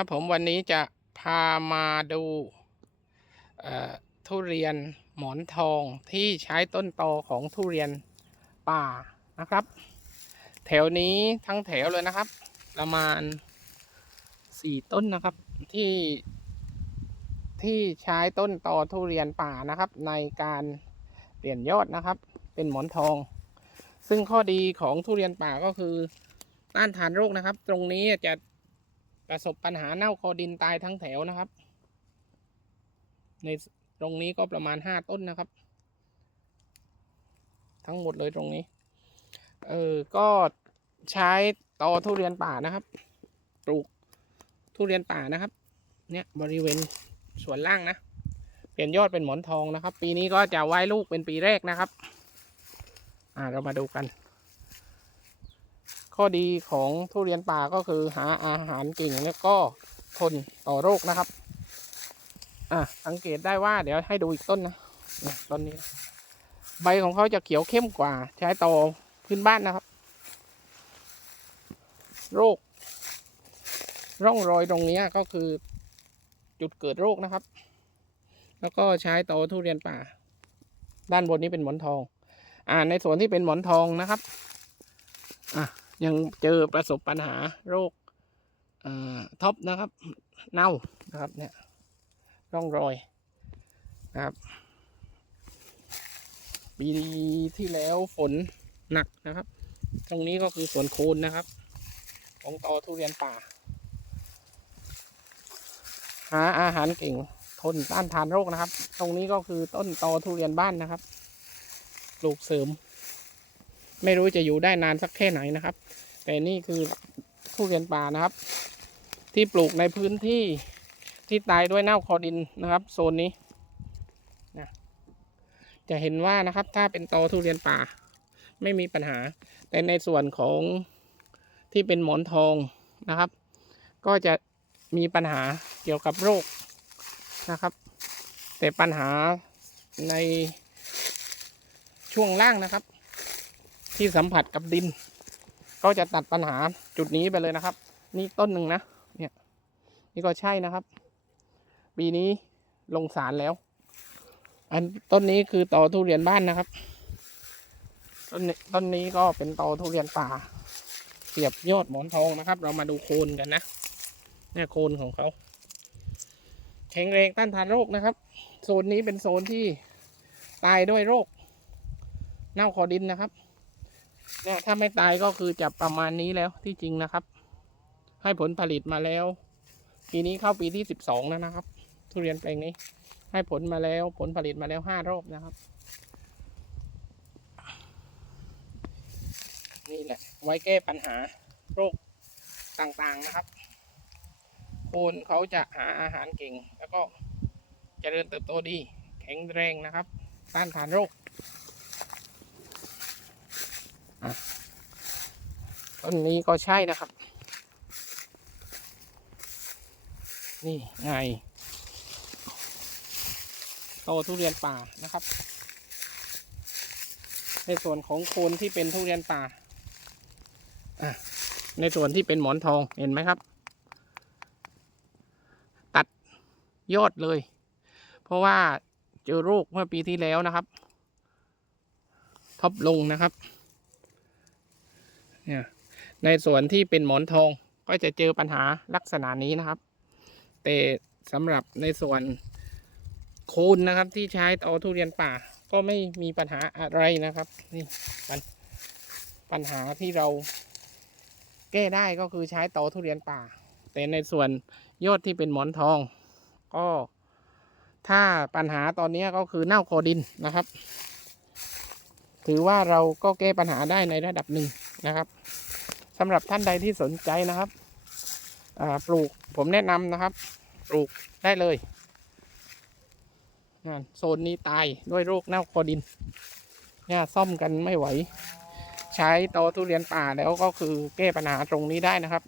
ครับผมวันนี้จะพามาดูทุเรียนหมอนทองที่ใช้ต้นตอของทุเรียนป่านะครับ แถวนี้ทั้งแถวเลยนะครับ ประมาณสี่ต้นนะครับที่ที่ใช้ต้นตอทุเรียนป่านะครับ ในการเปลี่ยนยอดนะครับ เป็นหมอนทอง ซึ่งข้อดีของทุเรียนป่าก็คือต้านทานโรคนะครับ ตรงนี้จะ ประสบปัญหาเน่าคอดินตายทั้งแถวนะครับ ในตรงนี้ก็ประมาณห้าต้นนะครับ ทั้งหมดเลยตรงนี้ เออก็ใช้ตอทุเรียนป่านะครับ ปลูกทุเรียนป่านะครับ เนี่ยบริเวณส่วนล่างนะ เปลี่ยนยอดเป็นหมอนทองนะครับ ปีนี้ก็จะไว้ลูกเป็นปีแรกนะครับ อ่าเรามาดูกัน ข้อดีของทุเรียนป่าก็คือหาอาหารเก่งแล้วก็ทนต่อโรคนะครับ อะสังเกตได้ว่าเดี๋ยวให้ดูอีกต้นนะต้นนี้ ใบของเขาจะเขียวเข้มกว่า ใช้ต่อพื้นบ้านนะครับ โรค ร่องรอยตรงนี้ก็คือจุดเกิดโรคนะครับ แล้วก็ใช้ต่อทุเรียนป่า ด้านบนนี้เป็นหมอนทอง อ่าในส่วนที่เป็นหมอนทองนะครับ อะ ยังเจอประสบปัญหาโรคท็อปนะครับ เน่านะครับเนี่ยร่องรอยนะครับ ปีที่แล้วฝนหนักนะครับ ตรงนี้ก็คือสวนโคนนะครับ ของตอทุเรียนป่า หาอาหารเก่งทนต้านทานโรคนะครับ ตรงนี้ก็คือต้นตอทุเรียนบ้านนะครับปลูกเสริม ไม่รู้จะอยู่ได้นานสักแค่ไหนนะครับ แต่นี่คือทุเรียนป่านะครับ ที่ปลูกในพื้นที่ที่ตายด้วยเน่าคอดินนะครับ โซนนี้นะจะเห็นว่านะครับ ถ้าเป็นตอทุเรียนป่า ไม่มีปัญหา แต่ในส่วนของที่เป็นหมอนทองนะครับ ก็จะมีปัญหาเกี่ยวกับโรคนะครับ แต่ปัญหาในช่วงล่างนะครับ ที่สัมผัสกับดิน ก็จะตัดปัญหาจุดนี้ไปเลยนะครับ นี่ต้นหนึ่งนะเนี่ยนี่ก็ใช่นะครับ ปีนี้ลงสารแล้ว อันต้นนี้คือตอทุเรียนบ้านนะครับ ต้นนี้ต้นนี้ก็เป็นตอทุเรียนป่าเสียบยอดหมอนทองนะครับ เรามาดูโคนกันนะเนี่ยโคนของเขาแข็งแรงต้านทานโรคนะครับ โซนนี้เป็นโซนที่ตายด้วยโรค เน่าคอดินนะครับ เนี่ยถ้าไม่ตายก็คือจะประมาณนี้แล้วที่จริงนะครับ ให้ผลผลิตมาแล้ว ปีนี้เข้าปีที่สิบสองแล้วนะครับ ทุเรียนแปลงนี้ ให้ผลมาแล้วผลผลิตมาแล้วห้ารอบนะครับ นี่แหละ ไว้แก้ปัญหาโรคต่างๆนะครับโคนเขาจะหาอาหารเก่ง แล้วก็เจริญเติบโตดี แข็งแรงนะครับ ต้านทานโรค ต้นนี้ก็ใช่นะครับ นี่ไงโตทุเรียนป่านะครับ ในส่วนของโคนที่เป็นทุเรียนป่าในส่วนที่เป็นหมอนทองเห็นไหมครับ ตัดยอดเลย เพราะว่าเจอโรคเมื่อปีที่แล้วนะครับ ท็อปลงนะครับ เนี่ยในส่วนที่เป็นหมอนทองก็จะเจอปัญหาลักษณะนี้นะครับ แต่สำหรับในส่วนโคนนะครับที่ใช้ต่อทุเรียนป่าก็ไม่มีปัญหาอะไรนะครับนี่ปัญปัญหาที่เราแก้ได้ก็คือใช้ต่อทุเรียนป่า แต่ในส่วนยอดที่เป็นหมอนทอง ก็ถ้าปัญหาตอนนี้ก็คือเน่าคอดินนะครับ ถือว่าเราก็แก้ปัญหาได้ในระดับหนึ่ง นะครับสำหรับท่านใดที่สนใจนะครับปลูกผมแนะนำนะครับ ปลูกได้เลยงานโซนนี้ตายด้วยโรคเน่าคอดินเนี่ยซ่อมกันไม่ไหว ใช้ตอทุเรียนป่าแล้วก็คือแก้ปัญหาตรงนี้ได้นะครับ